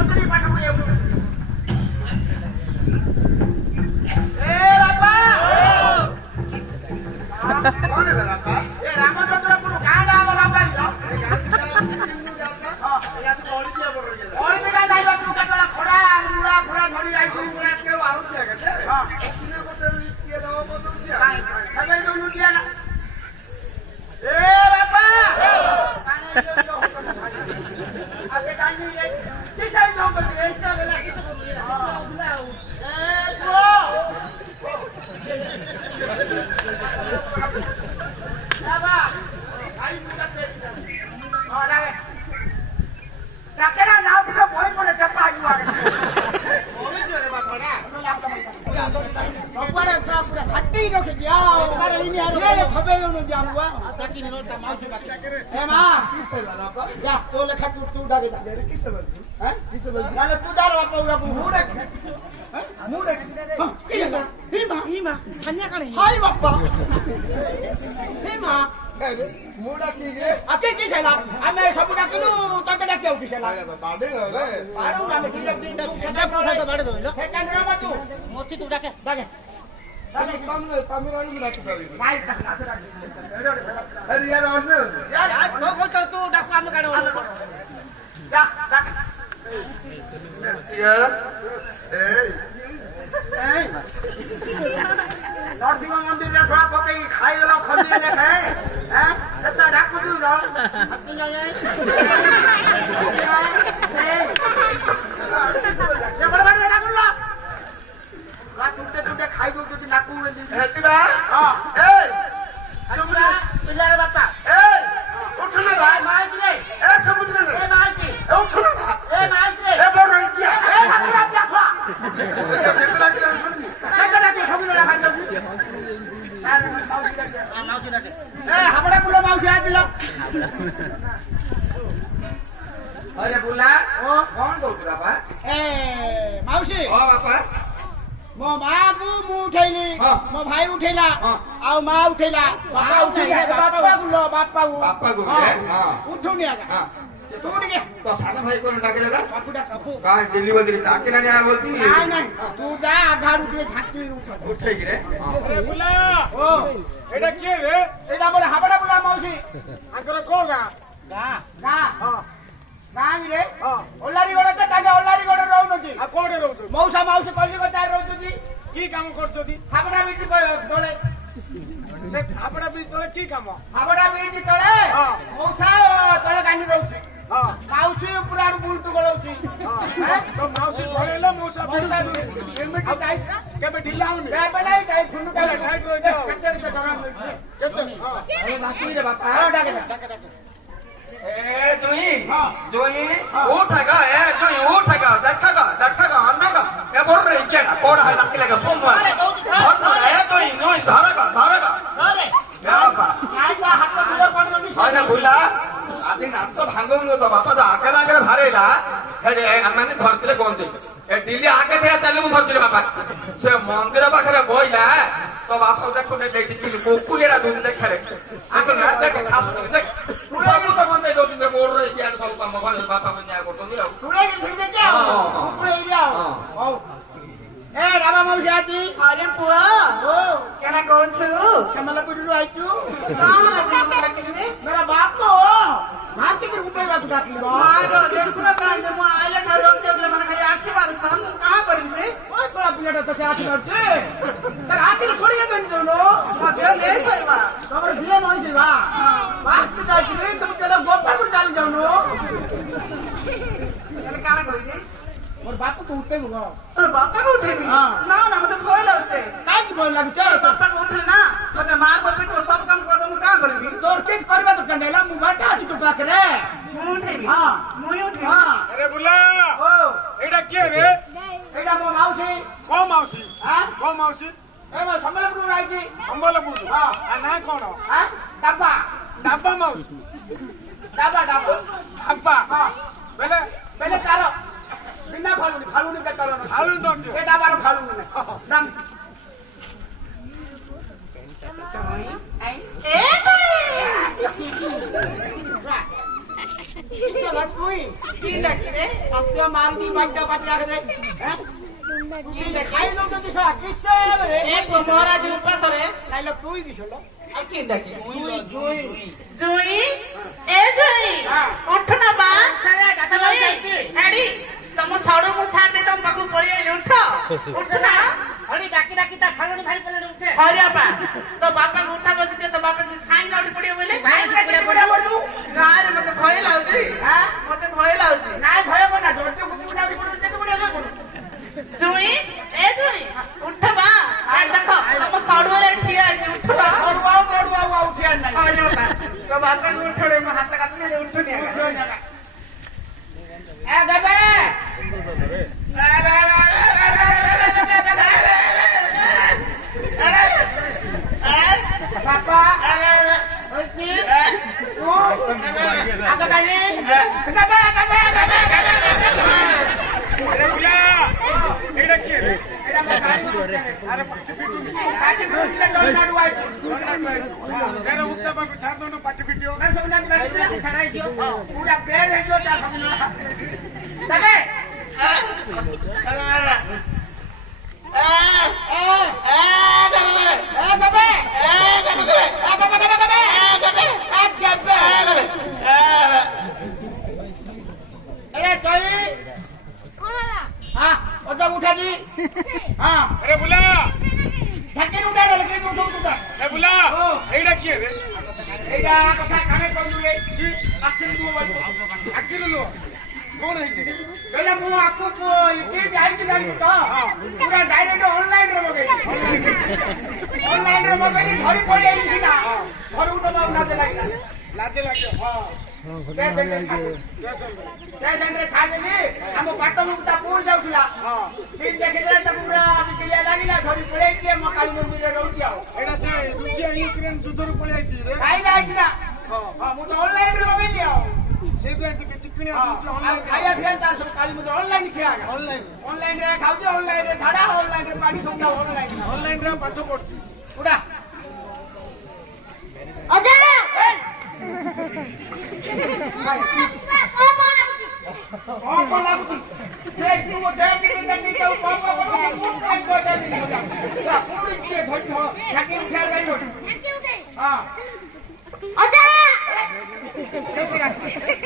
ପତ୍ରୀ ପାଠ ପଢିବାକୁ ଏ ବାପା କଣ ହେଲା ବାପା? ଏ ରାମଚନ୍ଦ୍ରପୁର ଗାଁ ଟା ଆମ ବାପା ଅଳିମିକା ଯାଇବା ତୁ କେତେବେଳେ ଖଡା ମୁଳା ଫୁଳା ଧରି ଯାଇଥିଲୁ ପୁରା କେଉ ଆହୁତି ଆଗେ କିଏ ଦବ ବଦଳୁଛି ସବେ ଯୋଉ ଲୁଟି ହେଲା ଏ ବାପା ଆগে କାନ୍ଦି କି ସାଇ ଯୋଉ କତି ଏଇଟା ବେଲା କିଛି କରୁନି ଏ ପୁଅ ବାବା ଆଇ ମୁଟା ଡାକେ ଡାକେରା ନାଉ ଟିକେ ବହି ପଡେ ଦେଖା ଆଇବୁ ଆগে ସବୁଆଡେ ପୁରା ଖାଟି ରଖିଛି ଆଉ ତାର ଇନି ଆର ଥବେ ଦଉଛନ୍ତି ଆମକୁ ଡାକି ନି ତା ମାଉସୀ ଡାକି ଏ ମା ଯା ତୋ ଲେଖା ତୁ ଡାକେ କିସ ବଲଛୁ হ্যাঁ কিস বলছি মানে তু দার বাপা উড়া মুড়ে হ্যাঁ মুড়ে কি এটা হিমা খানিয়া কানে হাই বাপা হিমা মুড়া কি রে আকে কি ছেলা আমি সব ডাকিলু তোকে ডাকিও কি ছেলা বাড়ে রে বাড়ু না আমি কি ডাকি সেটা কথা তো বাড়ে দেবো সেকেন্ড রে বাটু মতি তুই ডাকে ডাকে আরে কম নে তামিলনাড়ু में डाकू करी নাই ডাক না ডাক अरे यार आने यार তো বলতো তুই ডাকু আমি কাড়ে যা ডাক यार এই এই নরসিংহ মন্দিরে ছোড়া পকে খাই গেল খন্দিয়ে দেখে হ্যাঁ এটা ডাকু দিও না আপনি যাই এই বড় বড় ডাকুল না রাত উঠতে উঠতে খাই গো যদি নাকু বলি হেটিবা হ্যাঁ এই সুমরা পিলার বাপা এই উঠো না ভাই মাইক রে এই সমুদ্র রে এ মাইক রে উঠো না এ মাইক রে এ বড় ইন্ডিয়া এ ঠাকুর দেখো কেতরা কি শুনি কেটে ডাকি সবুজ রাখা যাবি আর মাউসি ডাকে মাউসি ডাকে এ হাবড়া কুলো মাউসি আইছিল अरे बोला ও कौन बोलतरा बा এ মাউসি ओ बापा ମୋ ମାକୁ ମୁଁ ଉଠେଇଲି ହଁ। ମୋ ଭାଇ ଉଠେଇଲା ହଁ। ଆଉ ମା ଉଠେଇଲା ବାପା ଉଠେଇଲା ବାପାକୁ ଲୋ ବାପାକୁ ବାପାକୁ ହଁ। ଉଠେ, ହଁ। ଉଠୁନି ଆଜ୍ଞା हां ତୁ ଟିକେ तो सारा भाई को डाके लगा ସବୁଟା ସବୁ का दिल्ली वाली डाके ना आ बोलती ନାଇଁ ନାଇଁ ତୁ ଯା ଆଘାରୁ ଟିକେ ଝାଙ୍କି ଉଠ उठे गिरे अरे बुला ଓ एटा के रे ଏଇଟା ମୋର ହାବଡ଼ା ବୁଲା ମାଉସୀ आंकर को गा ଗାଁ ଗାଁ हां ଗାଁ ରେ हां ଓଲାରି ଗୋଡ ତ ତାଙ୍କେ ଓଲାରି ଗୋଡ ରହୁନଛି आ कोडे रहउछ ମଉସା ମାଉସୀ କଲିକତାରେ ରହୁଛନ୍ତି की काम करछोदी ହାବଡ଼ା ବିଟି ତଳେ से आपड़ा भी तोले की काम ହାବଡ଼ା ବିଟି ତଳେ ହଁ। ମଉସା ତଳେ ଗାଣ୍ଡି ରହୁଛି हां ମାଉସୀ ଉପରେ ଆଡୁ ବୁଲଟୁ ଗଳଉଛି हां तो मौसी भळेला मौसा ମଉସା बिडु ଏମିତି ଟାଇଟ୍ ନା केबे ढिला होनी କେବେ ନାହିଁ ଟାଇଟ୍ ଠୁଣ୍ଡୁ କେବେ ଟାଇଟ୍ ରହିଯାଅ। କେତେ କେତେ ଜଣା ମିଳୁଛି केते हां अरे बाकी रे बापा ହଁ ଡାକେ ଡାକେ ए तुई हां जोई उठगा ए जोई उठगा देखगा अन्नागा ए बोल रे क्या कोड़ा है डाके लगा सोम अरे कौची था ए जोई नोई धारगा अरे बापा ନାଇଁ ତା ହାତ ବୁଲ ପଡୁନି अरे बोला आदि नाम तो भांगो तो बापा तो आगे लागे भारेला हे माने धरतले कोंते ए दिल्ली आगे दिया चले मु धरतले बापा से मंदिर पाखरे बोइला तो बापा देखो ने देखि कि कोकुलेरा दूध देखरे आको ना देख खास देख तू सब तो बंदे दो दिन मोर रे ज्ञान सब काम भगवान बापा को न्याय करतो नि ତୁଳେ ଧରି ଦେଖେ ଉପରେ ଏରିଆ ହଉ ଏ ରାମା ମାଉସୀ ଆଜି अरे पुआ ଓ केना कौन छु ସମ୍ବଲପୁରରୁ ଆଇଛୁ कौन आज डाकिनी रे मेरा बाप तो शांति के उठेବାକୁ ଡାକିଲି मारो देखु न काज मु आइले घर रोते उठले माने खाली आखी मारू छन कहां करबी जे ଓ ତୋ ପିଲାଟା ତତେ ଆସି ନଛି ତାର ହାତରେ ପଡିଆ ଦେନି ଦଉନୁ म देव ले सैवा ତମର ଦିଏ ମଇସି ବା ବାସ୍ କି ଯାଇଥିଲି ତମେ ତେଲ ଗୋପାଳକୁ ଚାଲି ଯାଉନୁ केना काना कहि रे ମୋର ବାପକୁ ଉଠେଇବୁ ଗ तोर बापा को उठेबी हां। ना ना मते भय लागছে କାହିଁକି ଭୟ ଲାଗୁଛି तोर बापा को उठे ना मते मार पर पेट सब काम कर मु का करबी ତୋର କିଛି କରିବା ଦରକାର ନାହିଁ ହେଲା ମୁଁ ବାଟା ଅଛି ତୋ ପାଖରେ मु उठेबी हां मु उठेबी ହଁ अरे बुला ଓ एटा के रे ଏଇଟା ମୋ ମାଉସୀ को मौसी ହାଁ को मौसी ଏ ମୋ ସମ୍ବଲପୁରରୁ ଆଇଛି संबलपुर हां आ ना कोन ହାଁ ଡାବା डाबा मौसी ଡାବା ଡାବା डाबा ହଁ बेले ବେଲେ ତାର ବିନା ଫାଲୁନି କେତେବେଳେ ନ आलू दो ଏ ଡାବାର ଫାଲୁନି ନାଇଁ ए भाई চলা তুই কি ডাকি রে সত্য মারদি বাড্ডা পাটি রাখে রে হ্যাঁ কি দেখাই লোক তো দিছ কিসে রে এ মহারাজ উপাস রে নাইলে তুই দিছ লো আর কি ডাকি তুই তুই জুই এ জুই হ্যাঁ। উঠ না বা গাটা যাইছি এডি ତମ ସଡୁ ମୁଁ ଛାଡି ଦେଇ ତମ ପାଖକୁ ପଳେଇ ଆଇଲି ଉଠ ଉଠ ନା ହରି ଡାକି ଡାକି ତା ଖାଣଣି ଭାରି ପଲେ ଉଠେ ହରିଆ ପା ତୋ ବାପାକୁ ଉଠା ବସିଛେ ତୋ ବାପା ଯଦି ସାଇଁ ନଉଠି ପଡିବ ବୋଇଲେ ଭାଇ ସେପଟେ ପଡେ ବୋଲୁ ଗାଁରେ ମତେ ଭୟ ଲାଗୁଛି হ্যাঁ ମତେ ଭୟ ଲାଗୁଛି ନାଇଁ ଭୟ କର ନା ଯଦି ଗୁଟି ଗୁଟା ପଡୁ ଯେତେ ପଡିଆ କରୁ ଜୁଇ ଏ ଜୁଇ ଉଠ ବା ଦେଖ ତମ ସଡୁରେ ଠିଆ ହେଇଛି ଉଠ ନା ଆଉ ଉଠିଆ ନାହିଁ ହରିଆ ପା ତୋ ବାପାକୁ ଉଠରେ ମୋ ହାତ କାଟିଲେ ଉଠୁନି ଆଗ ଏ ଦେବେ ବାପା ওই ତୁ ଆଗ କାନି ଦେବେ अरे बुला एडा के रे ଏଟା ମୋ ଗାଡ଼ି अरे पट्टी पिटू କାଟି ଫୁଟିଲେ ଡୋନାଡୁ ଆଇ तेरे उत्ता बाबू छाड़ दो ना पट्टी पिटियो मैं सब नाच बाजी दिला छड़ाई दियो पूरा पेड़ है जो ता समझ देबे अरे बुला ए बुला ओ। एडा के रे आखिर लो कौन है जे पूरा डायरेक्ट ऑनलाइन रे मगे ऑनलाइन रे मगे धरी पड़ी आई ना घर उठा ना दे लागिला लाजे लागे हां कैसे छाड़ेली हम बाट मुक्ता पूर जाउला हां फिर देखिले त पूरा बिकलिया लागिला धरी पड़ी के मकाली मंदिर रे रहू जाओ एडा से रुसिया यूक्रेन युद्ध रे पळे आइची रे खाई ना कि ना हां मु तो ऑनलाइन रे मगे लियो से तो एते चिकनी आदि ऑनलाइन खाया फिर तार सब काली मंदिर ऑनलाइन खिया ऑनलाइन ऑनलाइन रे खाऊ ऑनलाइन रे धाड़ा ऑनलाइन रे पानी सब ऑनलाइन ऑनलाइन रे पाठ पढची उड़ा कौन लागती देख तू देख के नहीं तो कौन करो काय को दे नहीं होता पूरी के धोई हो छाके उठा गई हो हां अजा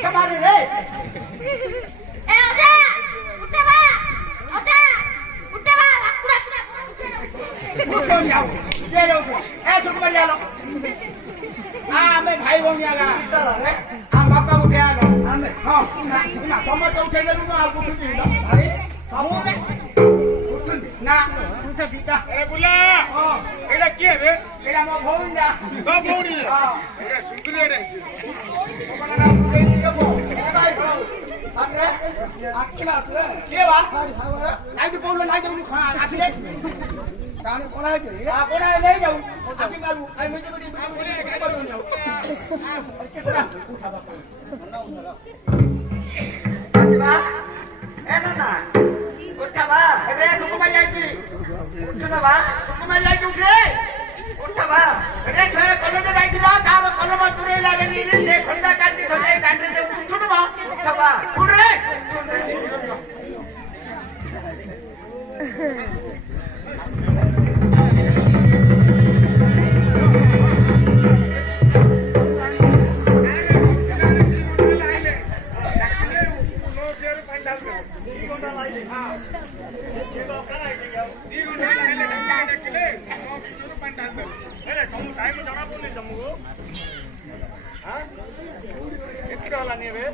समारे रे ए अजा उठबा अजा उठबा लाकुड़ा छिना उठो जाओ ये लो ए सुन मरिया लो हां मैं भाई बोल आगा हम बापा उठे आलो हमें हां ना समझ उठे ले नु आ उठ दी अरे ना उठ दीता ए बुला हां एडा के रे एड़ा मो भौंडा तो भौणी हां एडा सुंदरी एडा आइची ओकरा नाम दे देबो ए भाई आके आखिला के बा नाइ तो बोलो नाइ तो खा आखिले काने कोना है रे आ कोना ले जाऊ आखि मारू आई मुझे बड़ी बड़ी जाऊ बा ए ना उठ बा अरे सुकुमार जाई उठ ना बा सुकुमार जाई उठे उठ बा अरे छे कॉलेज जाईला तार कलम तुरे लागली रे से खंडा काटी धरे कांडे से उठुन बा उठ बा उठ रे एत्ते होला नि रे